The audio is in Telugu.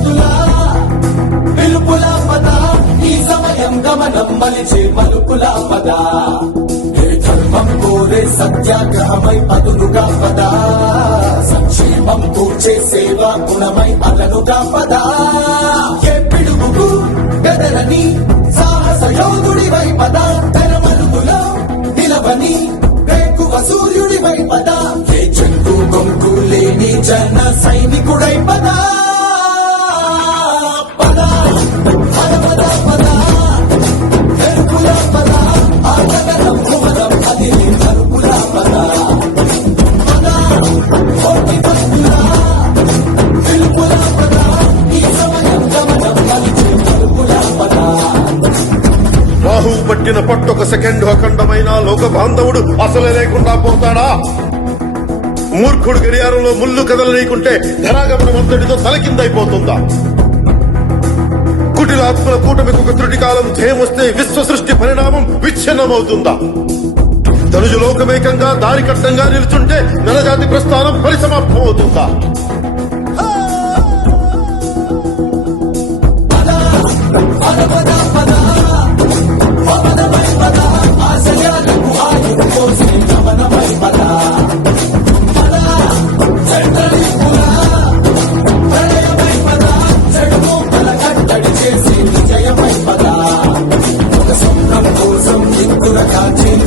శక్తుల పిలుపుల పద ఈ సమయం గమనం మలిచే మలుపుల పద ధర్మం కోరే సత్యాగ్రహమై పదులుగా పద. సంక్షేమం కూర్చే సేవా గుణమై అదనుగా పద. పిడుగుకు సాహస యోగుడి వై పద నిలవని సూర్యుడి వై పద. లేని జన సైనికుడై పద. పట్టు పట్టొక సెకండ్ అఖండమైన లోక బాంధవుడు అసలే లేకుండా పోతాడా? మూర్ఖుడు గడియారంలో ముళ్ళు కదలనీకుంటే ధరాగమనం అంతటితో తలకిందైపోతుందా కుటిలాత్మల కూటమికి ఒక త్రుటి కాలం జయమొస్తే విశ్వ సృష్టి పరిణామం విచ్ఛిన్నమవుతుందా? ధనుజు లోకమేకంగా దారి కట్టంగా నిలుచుంటే నలజాతి ప్రస్థానం పరిసమాప్తమవుతుందా? continue.